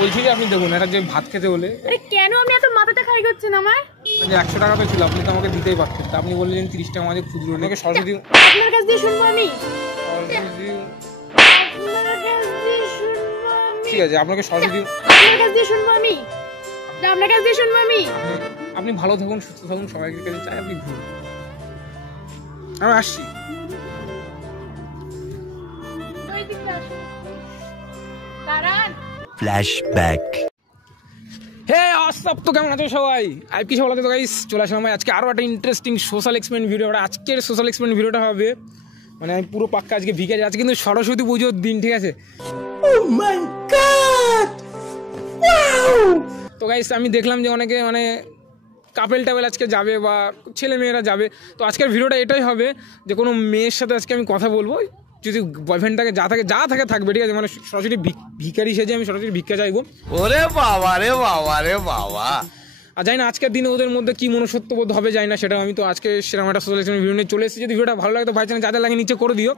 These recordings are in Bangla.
বলছি যে আপনি দেখুন একটা যে ভাত খেতে হলে কেন আপনি এত মাথাটা খাই করছেন আমার? 100 টাকা তো ছিল, আপনি তো আমাকে দিতেই পারতেন। তা আপনি বললেন 30 টাকা আমাদের খুচরো নাকি সরস্বতী। আপনার কাছ দিয়ে শুনবো আমি। ঠিক আছে, আপনাকে সরস্বতী আপনার কাছ দিয়ে শুনবো আমি। আপনার কাছ দিয়ে শুনবো আমি। আপনি ভালো থাকুন, সুস্থ থাকুন, সবাইকে কাছে চাই আপনি ঘুরুন। আমি আসছি। ফ্ল্যাশব্যাক। হে আসসাপ, তো কেমন আছো সবাই? আর কিছু বলতে তো গাইস, চলে আসলাম আজকে আরও একটা ইন্টারেস্টিং সোশ্যাল এক্সপেরিমেন্ট ভিডিও। আজকের সোশ্যাল এক্সপেরিমেন্ট ভিডিওটা হবে মানে আমি পুরো পাক্কা আজকে ভিখারি। আজকে কিন্তু সরস্বতী পুজোর দিন, ঠিক আছে? তো গাইস আমি দেখলাম যে অনেকে মানে কাপেল টাপেল আজকে যাবে বা ছেলে মেয়েরা যাবে। তো আজকের ভিডিওটা এটাই হবে যে কোনো মেয়ের সাথে আজকে আমি কথা বলবো, যদি বয়ফ্রেন্ডটাকে যা থাকে থাকবে, ঠিক আছে? মানে সরাসরি ভিখারি সেজে আমি সরাসরি ভিক্ষা চাইবো। ওরে বাবা রে বাবা রে বাবা। আর জানি না আজকের দিনে ওদের মধ্যে কি মনুষ্যত্ববোধ হবে, যায় না সেটা আমি তো আজকে সেরকম একটা সোশ্যাল এক্সপেরিমেন্ট ভিডিও নিয়ে চলে এসেছি। যদি ভিডিওটা ভালো লাগে তো ভাই চ্যানেল যাদের লাগে নিচে করে দিও।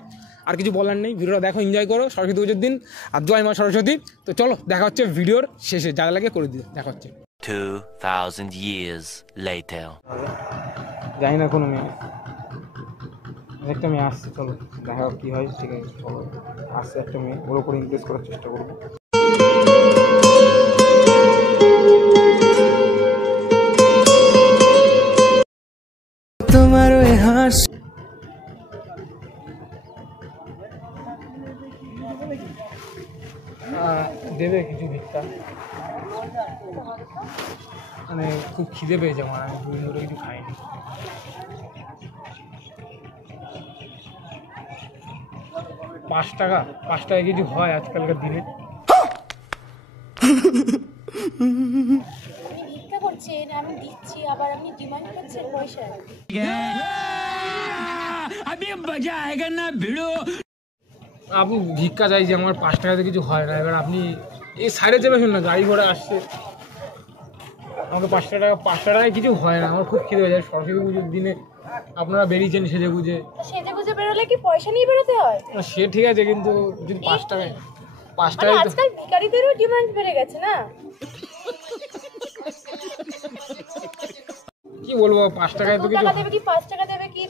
আর কিছু বলার নেই, ভিডিওটা দেখো, এনজয় করো সরস্বতী পুজোর দিন। আর জয় মা সরস্বতী। তো চলো দেখা হচ্ছে ভিডিওর শেষে, যাদের লাগে করে দিও। দেখা হচ্ছে 2000 years later. জানি না কোনো মেয়ে, একটা মেয়ে আসছে, চলো দেখা কি হয়। ঠিক আছে চলো, আসছে একটা মেয়ে, ওর উপরে ইমপ্রেস করার চেষ্টা করবো। তোমার ওই হাস দেবে কিছু ভিক্ষা, মানে খুব খিদে পেয়েছে আমার, আমি দুদিন ধরে কিছু খাইনি। পাঁচ টাকায় কিছু হয় আজকালকার দিনে? ভিক্ষা করছেন, আমি দিচ্ছি, আবার আপনি ডিমান্ড করছেন পয়সা। আপনি ভিক্ষা চাইছি, আমার 5 টাকাতে কিছু হয় না। এবার আপনি এই সাইডে চেপে শুন না, গাড়ি ঘোড়া আসছে, আমাকে 5 টাকায় কিছু হয় না। আমার খুব খিদে হয়ে যায় সরস্বতী পুজোর দিনে। আপনারা বেরিয়েছেন সেজে গুজে বেরোলে কি পয়সা নিয়ে বেরোতে হয়? সে ঠিক আছে, কিন্তু যদি 5 টাকায় আজকাল ভিখারিদেরও ডিমান্ড বেড়ে গেছে না? কি বলবো, 5 টাকায় তো কিছু দেবে কি 5 টাকা দেবে কি?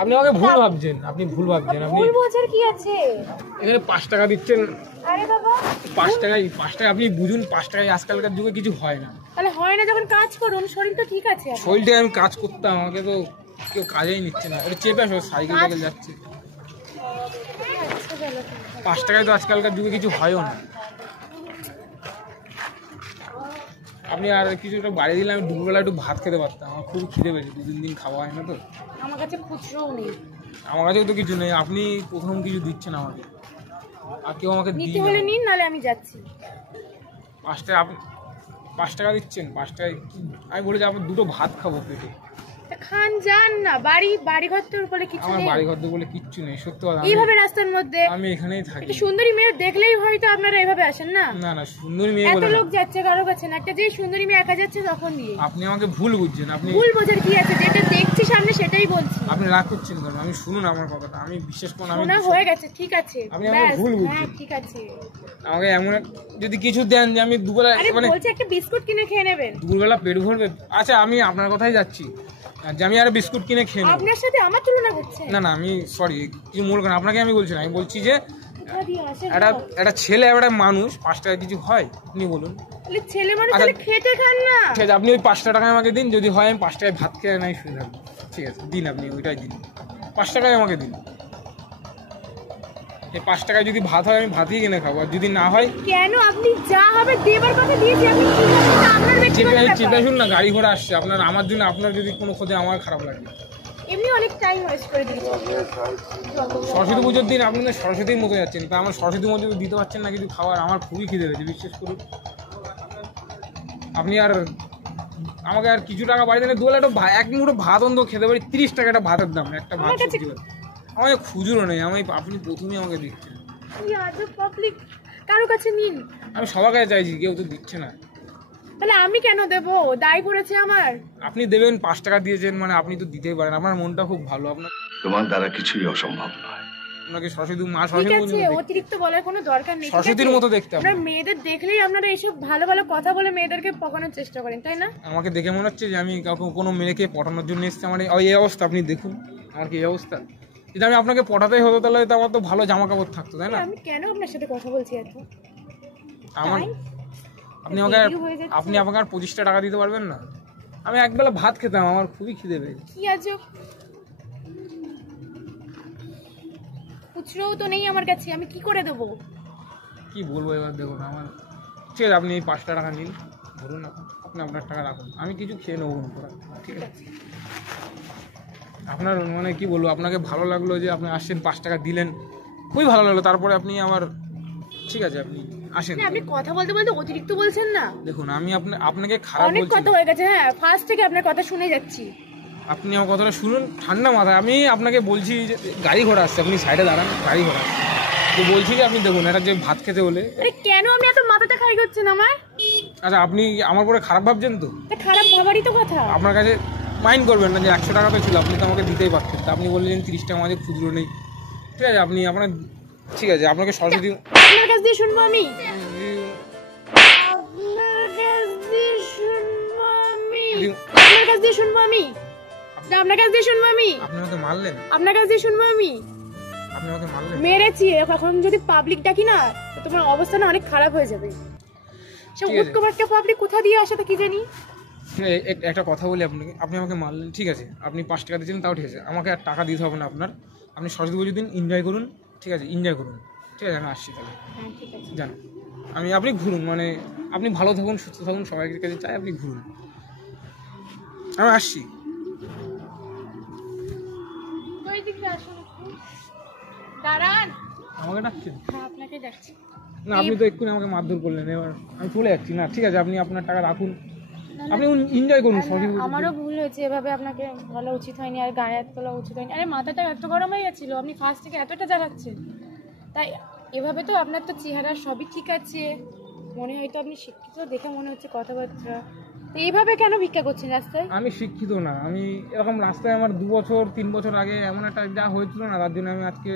আপনি আমাকে ভুল ভাবছেন, আপনি ভুল বোঝার কি আছে? এখানে 5 টাকা দিচ্ছেন। আরে বাবা 5 টাকায় আপনি বুঝুন, 5 টাকায় আজকালকার যুগে কিছু হয় না। তাহলে হয় না যখন কাজ করুন, শরীর তো ঠিক আছে। শরীরটাই আমি কাজ করতাম, আমাকে তো কেউ কাজেই নিচ্ছে না। এটা চেপে আসো, সাইকেল যাচ্ছে। 5 টাকায় তো আজকালকার যুগে কিছু হয়ও না। আপনি আর কিছু একটা বাড়ি দিলে আমি দুপুরবেলা একটু ভাত খেতে পারতাম। আমার খুব খিদে পেয়েছে, 2-3 দিন খাওয়া হয় না তো। আমার কাছে খুচরোও নেই। আমার কাছেও তো কিছু নেই, আপনি প্রথম কিছু দিচ্ছেন আমাকে, আর কেউ আমাকে নিতে হলে নিন, নালে আমি যাচ্ছি। 5 টাকা আপনি 5 টাকা দিচ্ছেন? 5 টাকায় আমি বলেছি আপনার দুটো ভাত খাবো পেটে। খান যান না, বাড়ি ঘর তোর বলে কিছু আমার নেই। বাড়ি ঘর বলে কিচ্ছু নেই, সত্যি কথা। এইভাবে রাস্তার মধ্যে আমি এখানেই থাকি। একটা সুন্দরী মেয়ে দেখলেই হয়তো আপনারা এইভাবে আসেন না? না না, সুন্দরী মেয়ে এত বলে লোক যাচ্ছে কারো কাছে না, একটা যে সুন্দরী মেয়ে একা যাচ্ছে তখন দিয়ে। আপনি আমাকে ভুল বুঝছেন। আপনি ভুল বোঝার কি আছে? যেটা দেখছি সামনে সেটাই বলছি। আপনি রাগ করছেন কেন? আমি শুনুন আমার কথাটা, আমি বিশেষ করে আমি শোনা হয়ে গেছে, ঠিক আছে। আপনি আমাকে ভুল বুঝছেন। হ্যাঁ ঠিক আছে, আমাকে এমন যদি কিছু দেন যে আমি দুবেলা মানে বলছি একটা বিস্কুট কিনে খেয়ে নেবেন, দুপুরবেলা পেট ভরবে। আচ্ছা আমি আপনার কথাই যাচ্ছি, যে আমি আর বিস্কুট কিনে খেয়ে নেব। আপনার সাথে আমার তুলনা করছেন? না আমি সরি, কিছু মনে করেন, আপনাকে আমি বলছি না, আমি বলছি যে একটা ছেলে একটা মানুষ 5 টাকা কিছু হয়? আপনি বলুন। ছেলে মানুষ তাহলে খেতে খান না? ঠিক আছে, আপনি ওই 5 টাকা আমাকে দিন, যদি হয় আমি 5 টাকায় ভাত খেয়ে নাই শুয়ে থাকবো। ঠিক আছে দিন, আপনি ওইটাই দিন, 5 টাকায় আমাকে দিন। এই 5 টাকায় যদি ভাত হয় আমি ভাতই কিনে খাবো, আর যদি না হয় কেন? আপনি যা হবে দেবার কথা দিয়েছি, আপনি কি করবেন আপনার ব্যক্তিগত ব্যাপার। চিন্তা শুনুন না, গাড়ি ঘোড়া আসছে আপনার, আমার জন্য আপনার যদি কোনো ক্ষতি, আমার খারাপ লাগে। এমনি অনেক টাইম ওয়েস্ট করে দিয়েছি। সরস্বতী পুজোর দিন আপনি না সরস্বতীর মতো যাচ্ছেন, তা আমার সরস্বতীর মধ্যে দিতে পারছেন না কিছু খাবার। আমার খুবই খিদে পেয়েছে, বিশ্বাস করুন। আপনি আর আমাকে আর কিছু টাকা বাড়ি দেন, দুবেলা একটা এক মুঠো ভাত অন্তত খেতে পারি। 30 টাকা একটা ভাতের দাম, একটা ভাত সবজি ভাত। আমার খুচরো নেই, আপনি প্রথমেই আমাকে দিচ্ছেন। পাবলিক কারো কাছে নিন। আমি সবার কাছে চাইছি, কেউ তো দিচ্ছে না। তাহলে আমি কেন দেবো? দায় পড়েছে আমার। আপনি দেবেন, 5 টাকা দিয়েছেন মানে আপনি তো দিতেই পারেন। আমার মনটা খুব ভালো। আপনার তোমার দ্বারা কিছুই অসম্ভব নয়। আপনাকে সরস্বতী মা ঠিক সরস্বতী আছে, অতিরিক্ত বলার কোনো দরকার নেই, ঠিক সরস্বতীর আছে? মতো দেখতে আপনারা মেয়েদের দেখলেই আপনারা এইসব ভালো ভালো কথা বলে মেয়েদেরকে পকানোর চেষ্টা করেন, তাই না? আমাকে দেখে মনে হচ্ছে যে আমি কাউকে কোনো মেয়েকে পটানোর জন্য এসেছি। আমার এই অবস্থা আপনি দেখুন, আমার কি এই অবস্থা। যদি আমি আপনাকে পটাতেই হতো তাহলে তো আমার তো ভালো জামা কাপড় থাকতো, তাই না? আমি কেন আপনার সাথে কথা বলছি এত? আমার তাই? আপনি আমাকে আর 25টা টাকা দিতে পারবেন না? আমি একবেলা ভাত খেতাম, আমার খুবই খিদে পেয়েছে। কি আজব, খুচরোও তো নেই আমার কাছে, আমি কি করে দেবো? কি বলবো এবার, দেখুন আমার ঠিক আছে, আপনি এই 5টা টাকা নিন, ধরুন আপনি আপনার টাকা রাখুন, আমি কিছু খেয়ে নেবো ঠিক আছে? আপনার মানে কি বলবো, আপনাকে ভালো লাগলো যে আপনি আসছেন, 5 টাকা দিলেন, খুবই ভালো লাগলো। তারপরে আপনি আমার ঠিক আছে আপনি আসেন। আপনি কথা বলতে বলতে অতিরিক্ত বলছেন না? দেখুন আমি আপনাকে খারাপ অনেক বলছি কথা হয়ে গেছে, হ্যাঁ ফার্স্ট থেকে আপনার কথা শুনে যাচ্ছি। আপনি আমার কথাটা শুনুন ঠান্ডা মাথায়। আমি আপনাকে বলছি যে গাড়ি ঘোড়া আসছে, আপনি সাইডে দাঁড়ান, গাড়ি ঘোড়া আসছে, তো বলছি যে আপনি দেখুন এটা যে ভাত খেতে হলে। আরে কেন আপনি এত মাথাটা খাই করছেন আমার? আচ্ছা আপনি আমার পরে খারাপ ভাবছেন তো? এটা খারাপ ভাবারই তো কথা। আপনার কাছে মাইন্ড করবেন না যে 100 টাকা তো ছিল, আপনি তো আমাকে দিতেই পারতেন, তা আপনি বললেন 30 টাকা আমাদের খুচরো নেই, ঠিক আছে? আপনি আপনার ঠিক আছে, আপনাকে সরস্বতী আপনার কাছ দিয়ে শুনবো আমি, আপনার কাছ দিয়ে শুনবো আমি, আপনার কাছ দিয়ে শুনবো আমি, আপনার কাছ দিয়ে শুনবো আমি, আপনি আমাকে মারলেন, আপনার কাছ দিয়ে শুনবো আমি। আপনি আমাকে মারলেন। মেরেছি, এখন যদি পাবলিক ডাকি না তো তোমার অবস্থা না অনেক খারাপ হয়ে যাবে। সে ঠিক আছে। উৎকম একটা পাবলিক কোথা দিয়ে আসে তো কি জানি। একটা কথা বলি আপনাকে, আপনি আমাকে মারলেন ঠিক আছে, আপনি 5 টাকা দিয়েছেন তাও ঠিক আছে, আমাকে আর টাকা দিতে হবে না আপনার। আপনি সরস্বতী পুজোর দিন এনজয় করুন, ঠিক আছে? এনজয় করুন, ঠিক আছে? আমি আসছি তাহলে, হ্যাঁ ঠিক আছে। জান আপনি ঘুরুন, মানে আপনি ভালো থাকুন, সুস্থ থাকুন, সবাইয়ের কাছে চাই আপনি ঘুরুন, আমি আসছি। ওই দিকে আসুন একটু। দাঁড়ান। আমাকে ডাকছেন? হ্যাঁ আপনাকে ডাকছি। না আপনি তো এক্ষুনি আমাকে মারধর করলেন, এবার আমি চলে যাচ্ছি। না ঠিক আছে, আপনি আপনার টাকা রাখুন, আপনি এনজয় করুন সরস্বতী পুজো। আমারও ভুল হয়েছে, এভাবে আপনাকে বলা উচিত হয়নি, আর গায়ে হাত তোলা উচিত হয়নি। আরে মাথাটা এত গরম হয়ে গেছিল, আপনি ফার্স্ট থেকে এতটা জ্বালাচ্ছেন, তাই এভাবে তো আপনার তো চেহারা সবই ঠিক আছে, মনে হয় তো আপনি শিক্ষিত দেখে মনে হচ্ছে কথাবার্তা, তো এইভাবে কেন ভিক্ষা করছেন রাস্তায়? আমি শিক্ষিত না, আমি এরকম রাস্তায় আমার 2 বছর 3 বছর আগে এমন একটা যা হয়েছিল না, তার জন্য আমি আজকে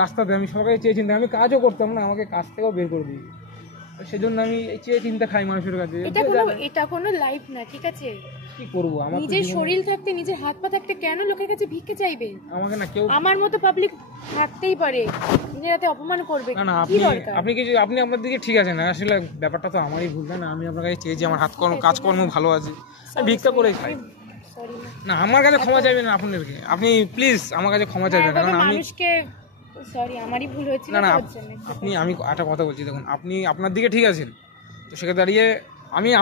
রাস্তাতে আমি সবাই চেয়ে চিন্তা, আমি কাজও করতাম না, আমাকে কাজ থেকেও বের করে দিই, সেজন্য আমি চেয়ে চিন্তা খাই মানুষের কাছে। এটা কোনো লাইফ না, ঠিক আছে? কি করবো, আমার তো নিজের জীবনে- শরীর থাকতে, নিজের হাত পা থাকতে কেন লোকের কাছে ভিক্ষে চাইবে? আমাকে না কেউ, আমার মতো পাবলিক থাকতেই পারে, নিজের হাতে অপমান করবে, না না কি আপনি দরকার? আপনি কিছু আপনি আপনার দিকে ঠিক আছে না, আসলে ব্যাপারটা তো আমারই ভুল, তাই না? আমি আপনার কাছে চেয়েছি, আমার হাতকর্ম কাজকর্ম ভালো আছে, আমি ভিক্ষা করেই খাই। সরি না আমার কাছে ক্ষমা চাইবেন না আপনাদেরকে, আপনি প্লিজ আমার কাছে ক্ষমা চাইবেন না, কারণ আমি মানুষকে সরি, আমারই ভুল হয়েছিল না না তোর জন্য। আমি একটা কথা বলছি, দেখুন আপনি আপনার দিকে ঠিক আছেন, তো সেখানে দাঁড়িয়ে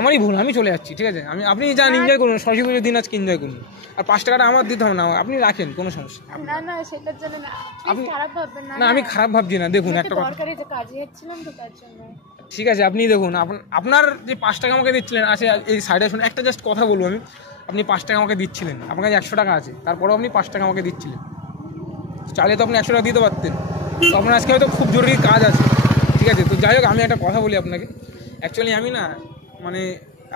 আমারই ভুল, আমি চলে যাচ্ছি, ঠিক আছে? আপনি যান, এনজয় করুন, সরস্বতী পুজোর দিন আজকে এনজয় করুন, আর 5 টাকাটা আমার দিতে হবে না, আপনি রাখেন, কোনো সমস্যা নেই। না না সেটার জন্য না, আপনি- খারাপ ভাববেন না। না আমি খারাপ ভাবছি না, দেখুন একটা কথা, দরকারি যে কাজে যাচ্ছিলাম তো তার জন্য। ঠিক আছে আপনি দেখুন, আপনার যে 5 টাকা আমাকে দিচ্ছিলেন, আছে এই সাইডে শুনে একটা জাস্ট কথা বলবো আমি, আপনি 5 টাকা আমাকে দিচ্ছিলেন, আপনার কাছে 100 টাকা আছে, তারপরেও আপনি 5 টাকা আমাকে দিচ্ছিলেন, চাইলে তো আপনি 100 টাকা দিতে পারতেন, তো আপনার আজকে হয়তো খুব জরুরি কাজ আছে, ঠিক আছে? তো যাই হোক, আমি একটা কথা বলি আপনাকে, অ্যাকচুয়ালি আমি না মানে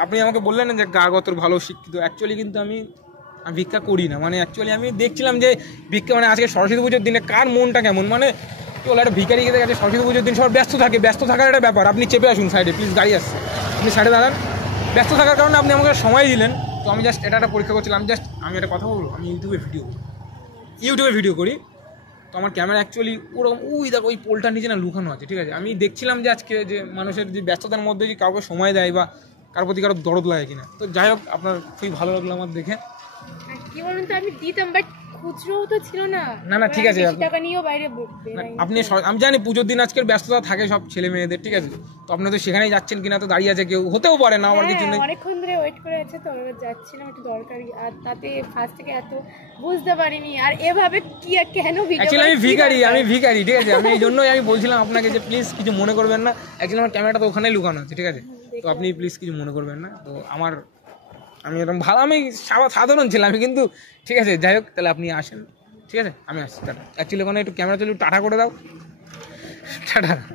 আপনি আমাকে বললেন না যে গা গতর ভালো শিক্ষিত, অ্যাকচুয়ালি কিন্তু আমি ভিক্ষা করি না, মানে অ্যাকচুয়ালি আমি দেখছিলাম যে ভিক্ষা মানে আজকে সরস্বতী পুজোর দিনে কার মনটা কেমন, মানে কি বলে একটা ভিখারি গেতে গেছে সরস্বতী পুজোর দিন, সবার ব্যস্ত থাকার একটা ব্যাপার। আপনি চেপে আসুন সাইডে, প্লিজ, গাড়ি আসছে, আপনি সাইডে দাঁড়ান, ব্যস্ত থাকার কারণে আপনি আমাকে সময় দিলেন, তো আমি জাস্ট এটা একটা পরীক্ষা করছিলাম, আমি একটা কথা বলবো, আমি ইউটিউবে ভিডিও করি, তো আমার ক্যামেরা অ্যাকচুয়ালি ওরকম দেখো ওই পোলটার নিচে না লুকানো আছে, ঠিক আছে? আমি দেখছিলাম যে আজকে যে মানুষের যে ব্যস্ততার মধ্যে যে কাউকে সময় দেয় বা কার প্রতি কারো দরদ লাগে কিনা, তো যাই হোক আপনার খুবই ভালো লাগলো আমার দেখে। আর কি বলুন তো, আমি দিতাম বাট খুচরো তো ছিল না। না ঠিক আছে, বেশি টাকা নিয়েও বাইরে আমি জানি পুজোর দিন আজকের ব্যস্ততা থাকে সব ছেলে মেয়েদের, ঠিক আছে? তো আপনি তো সেখানেই যাচ্ছেন কিনা, তো দাঁড়িয়ে আছে কেউ, হতেও পারে না, আমার কিছু নেই। অনেকক্ষণ ধরে ওয়েট করে আছে, তো এবার যাচ্ছিলাম একটু দরকারি, আর তাতে ফার্স্ট থেকে এত বুঝতে পারিনি, আর এভাবে কি কেন অ্যাকচুয়ালি আমি ভিখারি, ঠিক আছে? আমি এই জন্যই আমি বলছিলাম আপনাকে যে প্লিজ কিছু মনে করবেন না, অ্যাকচুয়ালি আমার ক্যামেরাটা তো ওখানেই লুকানো আছে, ঠিক আছে? তো আপনি প্লিজ কিছু মনে করবেন না, তো আমি এরকম ভালো, আমি সাধারণ ছিলাম আমি, কিন্তু ঠিক আছে যাই হোক, তাহলে আপনি আসেন, ঠিক আছে? আমি আসছি, টাটা। অ্যাকচুয়ালি ওখানে একটু ক্যামেরা চালু টাটা করে দাও, টাটা।